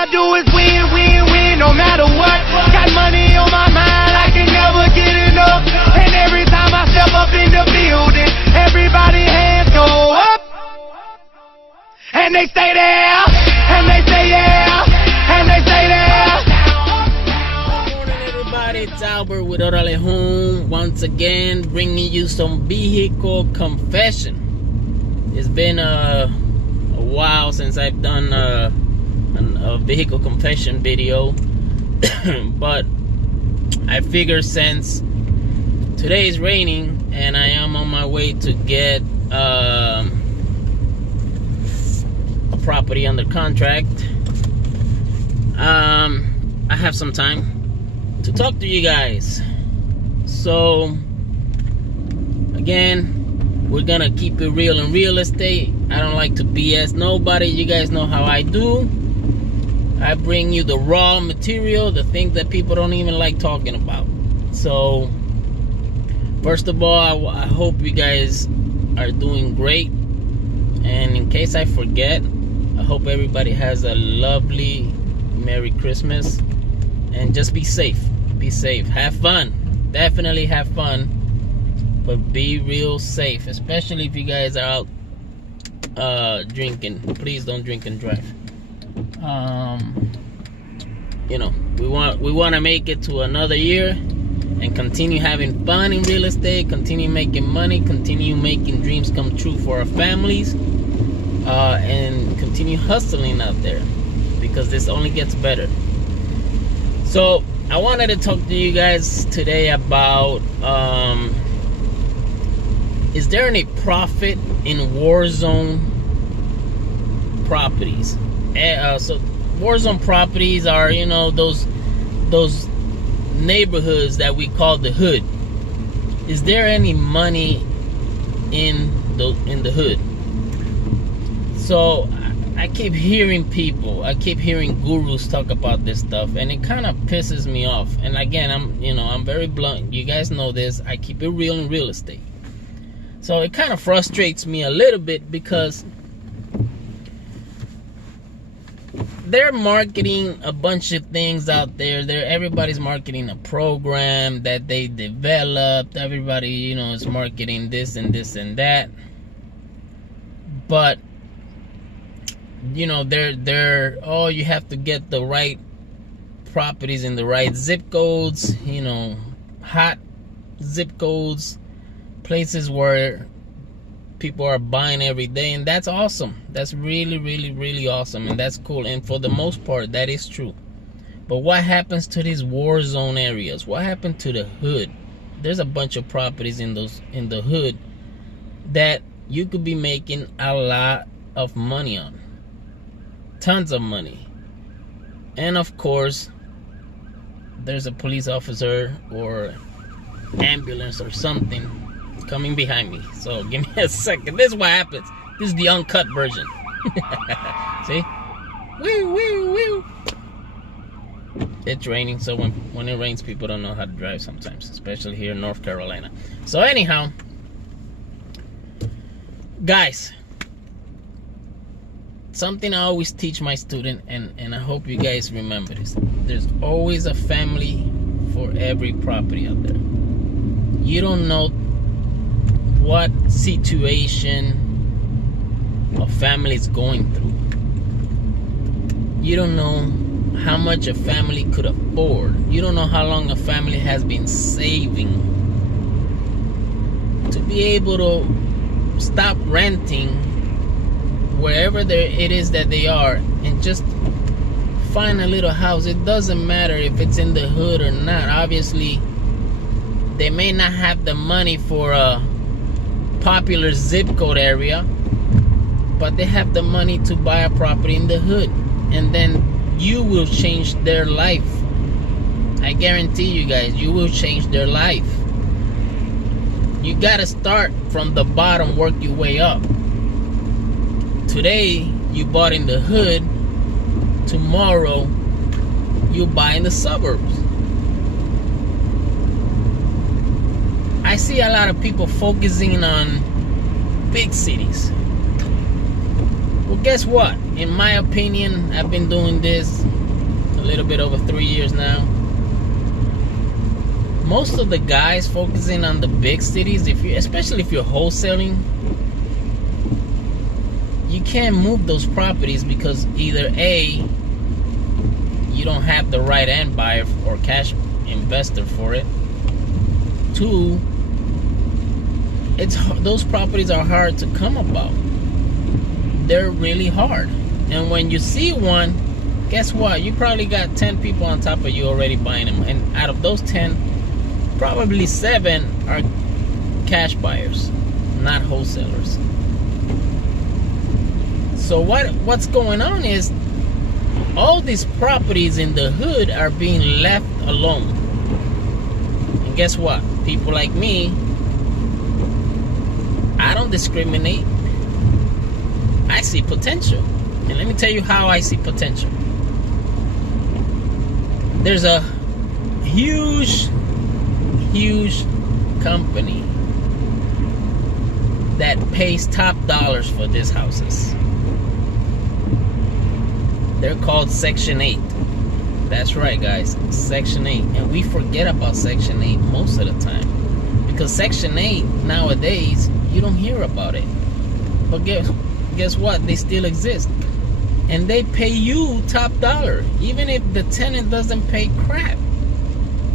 I do is win, win, win, no matter what. Got money on my mind, I can never get enough. And every time I step up in the building, everybody hands go up. And they stay there, and they stay there, and they stay there. Good morning, everybody. It's Albert with ORALEHOME once again, bringing you some vehicle confession. It's been a while since I've done a vehicle confession video, but I figure since today is raining and I am on my way to get a property under contract, I have some time to talk to you guys. So again, we're gonna keep it real in real estate. I don't like to BS nobody. You guys know how I do. I bring you the raw material, the things that people don't even like talking about. So first of all, I hope you guys are doing great. And in case I forget, I hope everybody has a lovely Merry Christmas. And just be safe. Be safe. Have fun. Definitely have fun. But be real safe. Especially if you guys are out drinking. Please don't drink and drive. You know, we want to make it to another year and continue having fun in real estate, continue making money, continue making dreams come true for our families, and continue hustling out there, because this only gets better. So I wanted to talk to you guys today about is there any profit in Warzone properties? So Warzone properties are, you know, those neighborhoods that we call the hood. Is there any money in the hood? So I keep hearing people, I keep hearing gurus talk about this stuff, and it kind of pisses me off. And again, I'm very blunt. You guys know this. I keep it real in real estate. So it kind of frustrates me a little bit, because they're marketing a bunch of things out there. Everybody's marketing a program that they developed. Everybody, you know, is marketing this and this and that. But you know, they're oh, you have to get the right properties in the right zip codes, you know, hot zip codes, places where people are buying every day. And that's awesome. That's really, really, really awesome. And that's cool. And for the most part, that is true. But what happens to these war zone areas? What happened to the hood? There's a bunch of properties in the hood that you could be making a lot of money on. Tons of money. And of course, there's a police officer or ambulance or something coming behind me. So give me a second. This is what happens. This is the uncut version. See? Woo, woo, woo. It's raining, so when it rains, people don't know how to drive sometimes, especially here in North Carolina. So anyhow, guys, something I always teach my student, and I hope you guys remember this: there's always a family for every property out there. You don't know what situation a family is going through. You don't know how much a family could afford. You don't know how long a family has been saving to be able to stop renting wherever it is that they are and just find a little house. It doesn't matter if it's in the hood or not. Obviously, they may not have the money for a popular zip code area, but they have the money to buy a property in the hood, and then you will change their life. I guarantee you guys, you will change their life. You gotta start from the bottom, work your way up. Today you bought in the hood, tomorrow you buy in the suburbs. I see a lot of people focusing on big cities. Well, guess what? in my opinion, I've been doing this a little bit over 3 years now. Most of the guys focusing on the big cities, especially if you're wholesaling, you can't move those properties because either A, you don't have the right end buyer or cash investor for it. 2, those properties are hard to come about. They're really hard. And when you see one, guess what? You probably got 10 people on top of you already buying them. And out of those 10, probably 7 are cash buyers, not wholesalers. So what's going on is all these properties in the hood are being left alone. And guess what? People like me, I don't discriminate. I see potential. And let me tell you how I see potential. There's a huge company that pays top dollars for these houses. They're called Section 8. That's right, guys. Section 8. And we forget about Section 8 most of the time. Because Section 8, nowadays, you don't hear about it. But guess what? They still exist. And they pay you top dollar. Even if the tenant doesn't pay crap.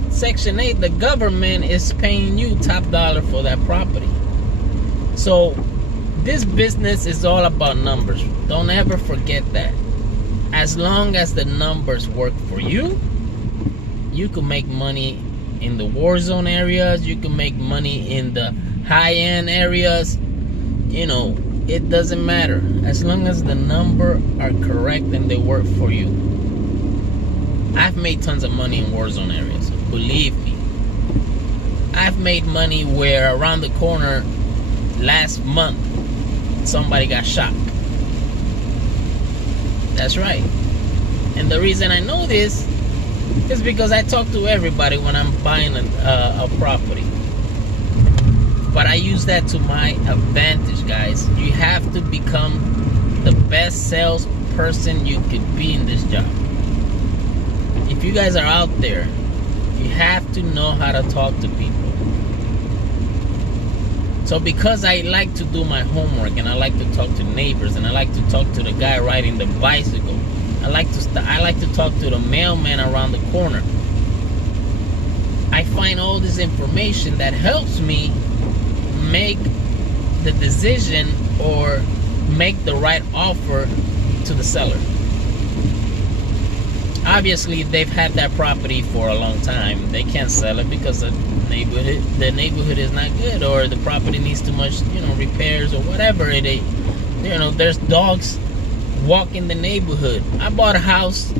Section 8, the government is paying you top dollar for that property. So, this business is all about numbers. Don't ever forget that. As long as the numbers work for you, you can make money in the Warzone areas, you can make money in the high-end areas. You know, it doesn't matter. As long as the numbers are correct and they work for you. I've made tons of money in Warzone areas, believe me. I've made money where around the corner last month, somebody got shot. That's right. And the reason I know this is because I talk to everybody when I'm buying a property. But I use that to my advantage, guys. You have to become the best salesperson you could be in this job. If you guys are out there, you have to know how to talk to people. So because I like to do my homework and I like to talk to neighbors and I like to talk to the guy riding the bicycle, I like to talk to the mailman around the corner. I find all this information that helps me make the decision or make the right offer to the seller. Obviously, if they've had that property for a long time, they can't sell it because the neighborhood is not good, or the property needs too much, repairs or whatever. There's dogs walking the neighborhood. I bought a house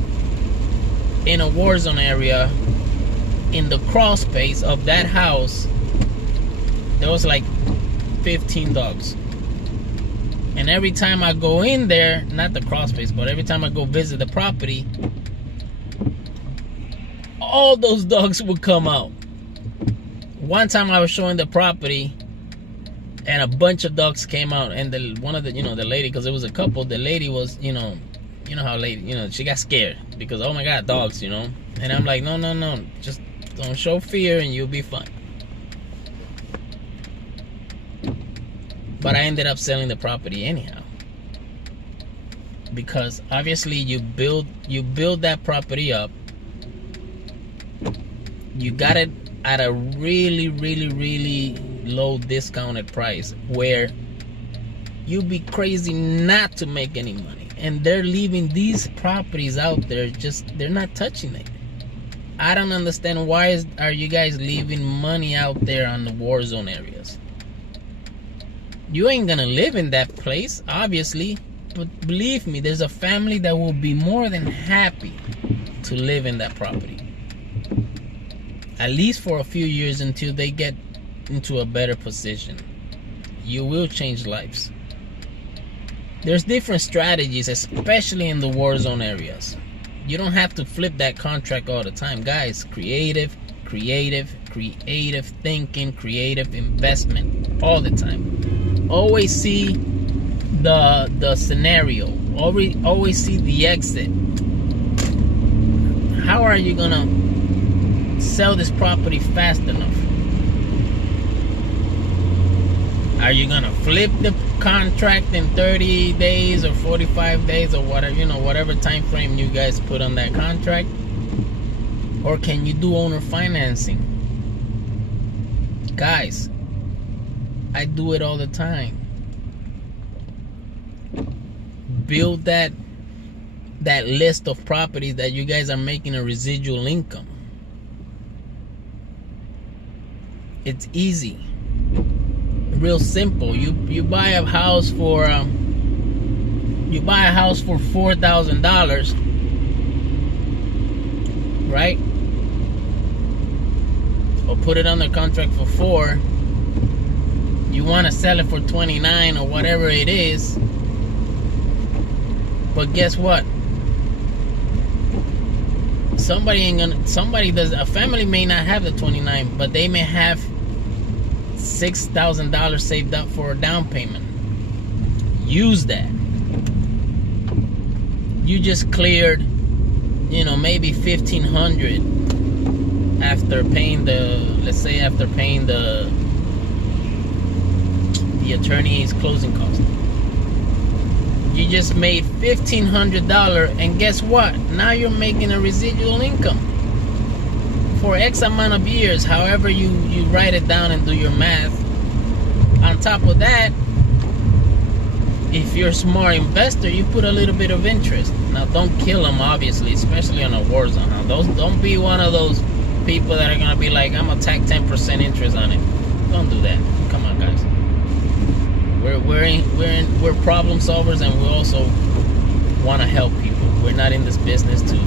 in a Warzone area. In the crawl space of that house, there was like 15 dogs. And every time I go in there, not the crawl space, but every time I go visit the property, all those dogs would come out. One time I was showing the property and a bunch of dogs came out, and the lady, because it was a couple, the lady was, how lady, she got scared because, oh my God, dogs, and I'm like, no, just don't show fear and you'll be fine. But I ended up selling the property anyhow, because obviously you build that property up. You got it at a really, really, really low discounted price where you'd be crazy not to make any money. And they're leaving these properties out there, they're not touching it. I don't understand, why are you guys leaving money out there on the Warzone areas? You ain't gonna live in that place, obviously, but believe me, there's a family that will be more than happy to live in that property. At least for a few years until they get into a better position. You will change lives. There's different strategies, especially in the Warzone areas. You don't have to flip that contract all the time. Guys, creative thinking, creative investment all the time. Always see the scenario. always see the exit. How are you gonna sell this property fast enough? Are you gonna flip the contract in 30 days or 45 days or whatever, whatever time frame you guys put on that contract? Or can you do owner financing? Guys, I do it all the time. Build that list of properties that you guys are making a residual income. It's easy, real simple. You buy a house for $4,000, right? Or put it under contract for $4,000. You want to sell it for $29,000 or whatever it is. But guess what? A family may not have the $29,000, but they may have $6,000 saved up for a down payment. Use that. You just cleared, maybe $1,500 after paying the attorney's closing cost. You just made $1,500, and guess what? Now you're making a residual income for X amount of years, however you write it down and do your math. On top of that, if you're a smart investor, you put a little bit of interest. Now, don't kill them, obviously, especially on a Warzone. Don't be one of those people that are gonna be like, I'm gonna tack 10% interest on it. Don't do that. Come on, guys. We're problem solvers, and we also want to help people. We're not in this business to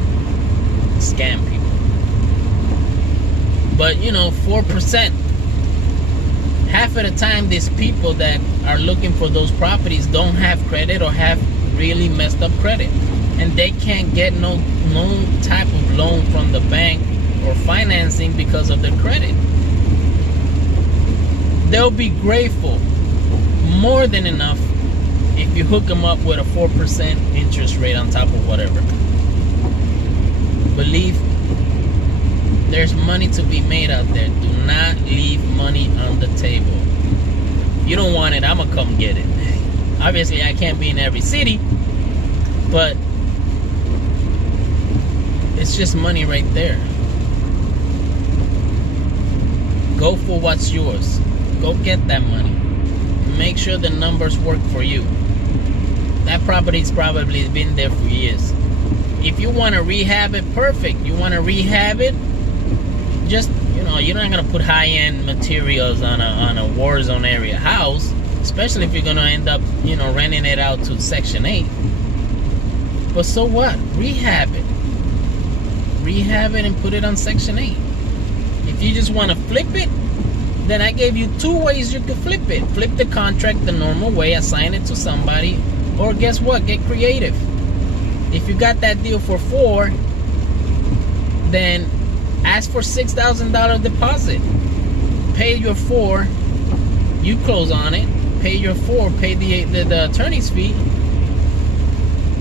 scam people. But 4%. Half of the time, these people that are looking for those properties don't have credit or have really messed up credit, and they can't get no type of loan from the bank or financing because of their credit. They'll be grateful, more than enough, if you hook them up with a 4% interest rate on top of whatever. Believe there's money to be made out there. Do not leave money on the table. You don't want it, I'm gonna come get it. Obviously, I can't be in every city, but it's just money right there. Go for what's yours. Go get that money. Make sure the numbers work for you. That property's probably been there for years. If you want to rehab it, perfect. You want to rehab it, just, you're not going to put high-end materials on a Warzone area house, especially if you're going to end up, renting it out to Section 8. But so what? Rehab it. Rehab it and put it on Section 8. If you just want to flip it, then I gave you 2 ways you could flip it. Flip the contract the normal way, assign it to somebody, or guess what? Get creative. If you got that deal for $4,000, then ask for $6,000 deposit. Pay your $4,000, you close on it. Pay your $4,000, pay the attorney's fee.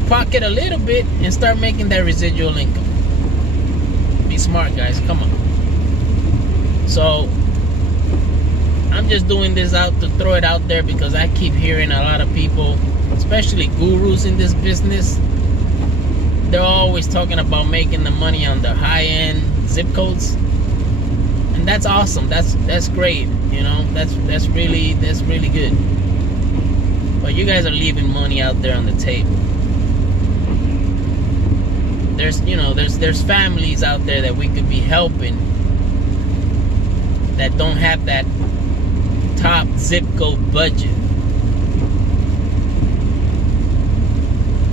Pocket a little bit and start making that residual income. Be smart, guys. Come on. So I'm just doing this out to throw it out there because I keep hearing a lot of people, especially gurus in this business, they're always talking about making the money on the high-end zip codes, and that's awesome. That's great. That's really good. But you guys are leaving money out there on the table. There's families out there that we could be helping that don't have that top zip code budget.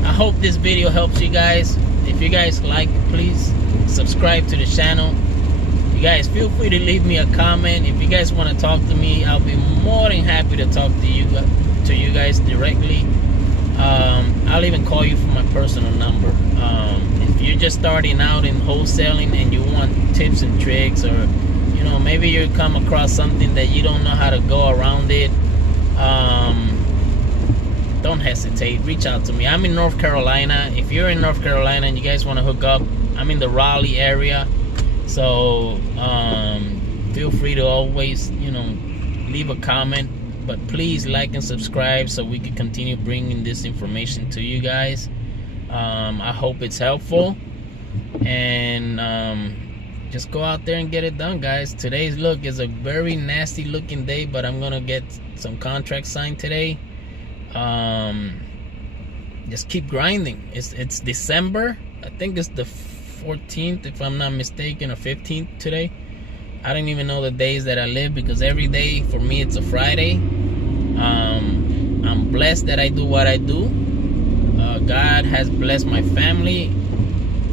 I hope this video helps you guys. If you guys like it, please subscribe to the channel. You guys feel free to leave me a comment. If you guys want to talk to me, I'll be more than happy to talk to you guys directly. I'll even call you from my personal number. If you're just starting out in wholesaling and you want tips and tricks, or maybe you come across something that you don't know how to go around it, don't hesitate. Reach out to me. I'm in North Carolina. If you're in North Carolina and you guys want to hook up, I'm in the Raleigh area. So feel free to always, leave a comment. But please like and subscribe so we can continue bringing this information to you guys. I hope it's helpful. And just go out there and get it done, guys. Today's look is a very nasty looking day, but I'm gonna get some contracts signed today. Just keep grinding. It's December. I think it's the 14th, if I'm not mistaken, or 15th today. I don't even know the days that I live, because every day for me it's a Friday. I'm blessed that I do what I do. God has blessed my family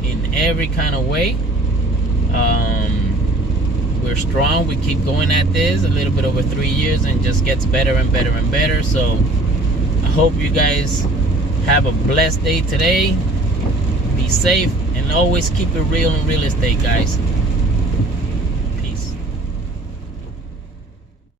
in every kind of way. We're strong. We keep going at this a little bit over 3 years, and just gets better and better and better. So I hope you guys have a blessed day today. Be safe, and always keep it real in real estate, guys.